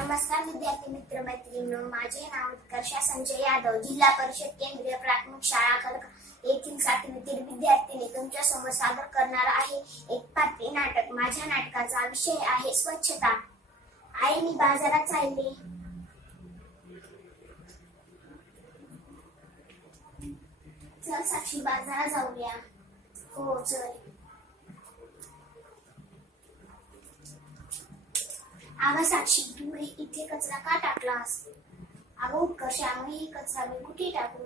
नमस्कार विद्यार्थी मित्र मैत्रिणींनो, माझे नाव उत्कर्षा संजय यादव, जिल्हा परिषद केंद्रीय प्राथमिक शाळा खडक येथील 7वीतील विद्यार्थीने तुमच्या समोर सादर करणार आहे एक पात्री नाटक। माझ्या नाटकाचा विषय आहे स्वच्छता। आई मी बाजारात चालले। चल साक्षी बाजारात जाऊया। हो चल। अगं साक्षी तू इथे कचरा का टाकलास? अगं उत्कर्षा मग हे कचरा मी कुठे टाकू?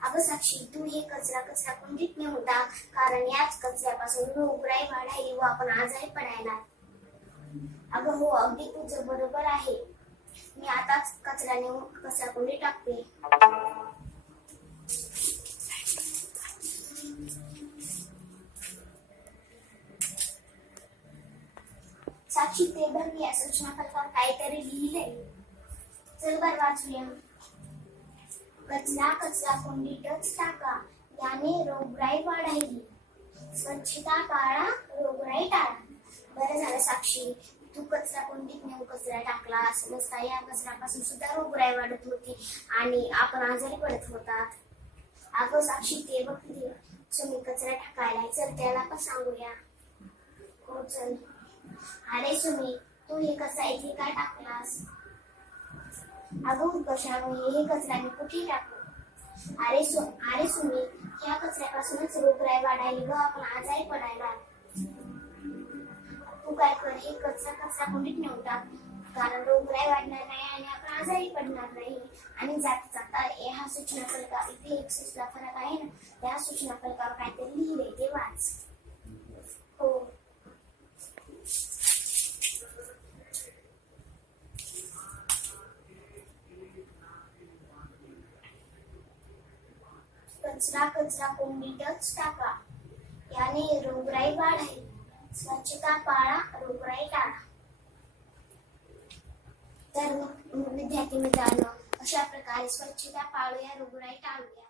अगं साक्षी तू हे कचरा कुंडीत नेऊ टाक, कारण याच कचऱ्यापासून रोगराई वाढायली व आपण आजारी पडायला। अगं हो अगदी तुझं बरोबर आहे, मी आताच कचरा नेऊन कचरा कुंडीत टाकते। साक्षी ते बघ या सूचना फलकावर काहीतरी लिहिलंय, चल बर वाचूया। कचरा कुंडीतच टाका, याने रोगराई वाढायली। स्वच्छता पाळा, रोगराई टाळा। बरं झालं साक्षी तू कचरा कुंडीत नेऊन कचरा टाकलास, नसता या कचऱ्यापासून सुद्धा रोगराई वाढत होती आणि आपण आजारी पडत होतात। अगं साक्षी ते बघ तुम्ही कचरा टाकायला, चल त्याला पण सांगूया। हो चल। अरे सुमी तू हे कचरा इथे काय टाकलास? अगं कशा हे कचरा मी कुठे टाकू? अरे सुमी ह्या कचऱ्यापासूनच रोगराई वाढायली व आपण आजारी पडायला। तू काय कर हे कचरा कुंडीत नेऊन टाक, कारण रोगराई वाढणार नाही आणि आपण आजारी पडणार नाही। आणि जाता ह्या सूचना फलकावर इथे एक सूचना फलक आहे ना, त्या सूचना फलकावर काहीतरी लिहिलंय ते वाच। हो कचरा कुंडीतच टाका, याने रोगराई वाढेल। स्वच्छता पाळा, रोगराई टाळा। तर विद्यार्थी मित्रांनो, अशा प्रकारे स्वच्छता पाळूया, रोगराई टाळूया।